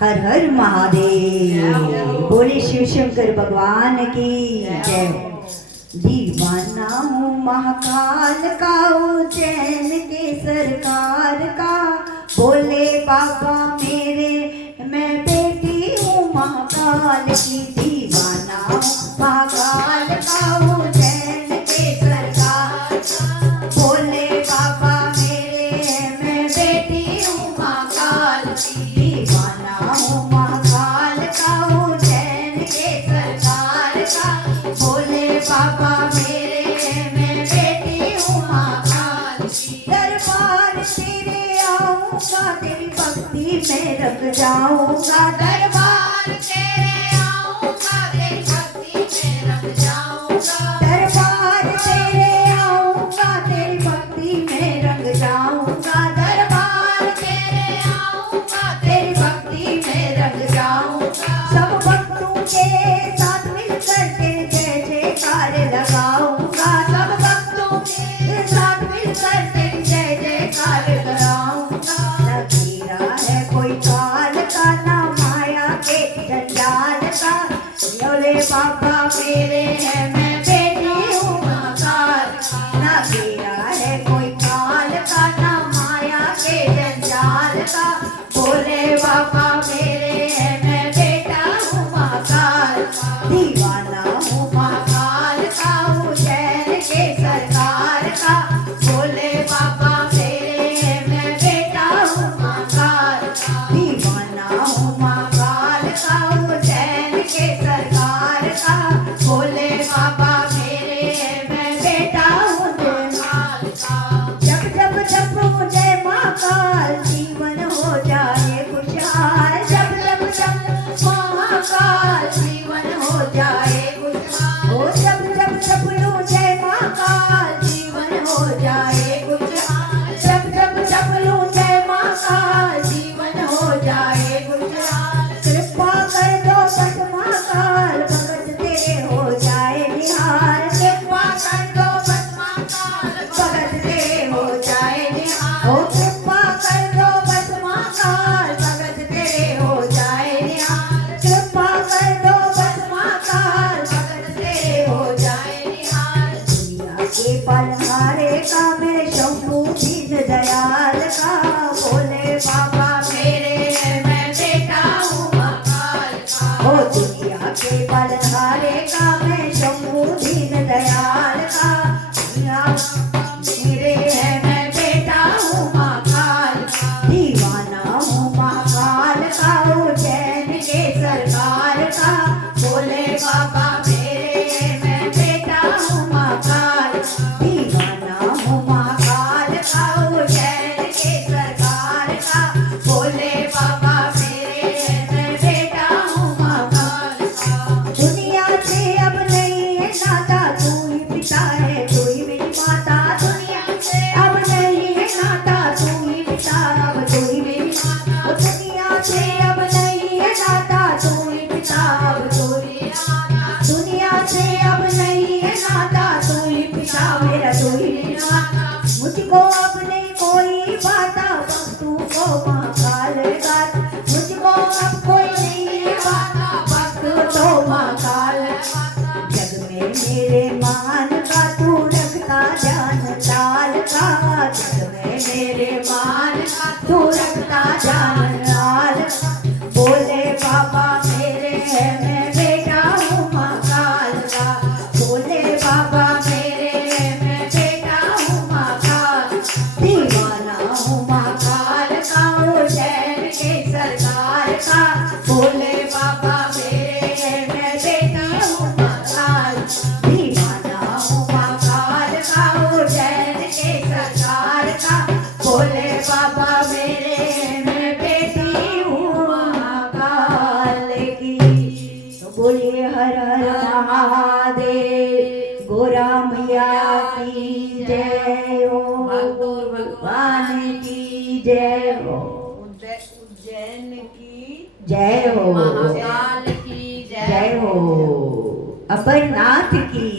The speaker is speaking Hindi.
हर हर महादेव। बोले शिव शंकर भगवान की जय। दीवाना हूँ महाकाल का, उज्जैन के सरकार का। बोले बाबा मेरे मैं बेटी हूँ महाकाल की। दीवाना हूँ महाकाल का, उज्जैन के सरकार का। बोले बाबा मेरे मैं बेटी हूँ महाकाल की। दीवाना हूँ महाकाल का, उज्जैन के सरकार का। बोले बाबा मेरे मैं बेटी हूँ महाकाल की। दरबार तेरे आऊँगा, तेरी भक्ति में रख जाऊँगा। दरबार तेरे आऊँगा, तेरी भक्ति में रख जाऊँगा। दरबार तेरे आऊँगा, तेरी भक्ति में रख जाऊँगा। दरबार तेरे आऊँगा, तेरी भक्ति में रख जाऊँगा। सब भक्तों के साथ मिलकर के जय जयकार लगाऊंगा। सब भक्तों के साथ मिलकर के जय जयकार लगाऊंगा। न गिरा है कोई काल का, ना माया के जंजाल का। बोले बाबा मेरे है मैं बेटी हूँ महाकाल का। ना गिरा है कोई काल का, ना माया के जंजाल का। बोले बाबा मेरे है मैं बेटा हूँ महाकाल का। दीवाना हूँ महाकाल का, उज्जैन के सरकार का। बोले बाबा मेरे है मैं बेटा हूँ महाकाल का। दीवाना हूँ महाकाल का, उज्जैन के सरकार का। बोले बाबा मेरे है मैं बेटा हूँ महाकाल का। जब जब जब जय महाकाल, जीवन हो जाए खुशहाल। जब जब जब महाकाल, जीवन हो जाए खुशहाल। ओ जब जब जब लो जय महाकाल, जीवन हो जाए खुशहाल। जब जब जब लो जय महाकाल, जीवन हो जाए खुशहाल। कृपा कर दो बस महाकाल, भगत तेरे हो जाए निहाल। कृपा कर दो बस महाकाल, भगत तेरे हो जाए निहाल। ओ कृपा कर दो बस महाकाल, भगत तेरे हो जाए निहाल। कृपा कर दो बस महाकाल, भगत तेरे हो जाए निहाल। दुनिया के पालनहारे का मैं शंभू दीन दयाल का। बोले बाबा मेरे है मैं बेटा हूँ महाकाल का। ओ दुनिया के पालनहारे का मैं शंभू दीन दयाल का। मेरे है मैं बेटा हूँ महाकाल का। दीवाना हूँ महाकाल का, उज्जैन के सरकार का। बोले बाबा मेरे है मैं बेटा हूँ महाकाल का। दीवाना हूँ महाकाल का, उज्जैन के सरकार का। बोले बाबा मेरे है मैं बेटा हूँ महाकाल का। दुनिया से अब नहीं है नाता, तू ही पिता है तू ही मेरी माता। दुनिया से अब नहीं है नाता, तू ही पिता अब तू ही मेरी माता। दुनिया से अब नहीं है नाता, तू ही पिता अब तू ही माता। दुनिया से अब नहीं है नाता, तू ही पिता मेरा तू ही माता। मुझको अब नहीं कोई बाता, भक्तों को महाकाल गाता। मुझको अब कोई नहीं है बाता, भक्त तो महाकाल गाता। जग में मेरे मान का तू रखता जान लाल का। जग में मेरे मान का तू रखता जान लाल का। बोले बाबा मेरे है मैं बेटा हूँ महाकाल का। बोले बाबा मेरे है मैं बेटा हूँ महाकाल। दीवाना हूँ महाकाल का, उज्जैन के सरकार का। बोले बाबा मेरे है मैं बेटा हूँ महाकाल। दीवाना हूँ महाकाल का, उज्जैन के सरकार का। बोले बाबा मेरे है मैं बेटी हूँ महाकाल की। तो बोलिए हर हर महादेव, गोरा मैया की जय हो, भगवान की जय हो, उज्जैन की जय हो, महाकाल की जय हो, अमरनाथ की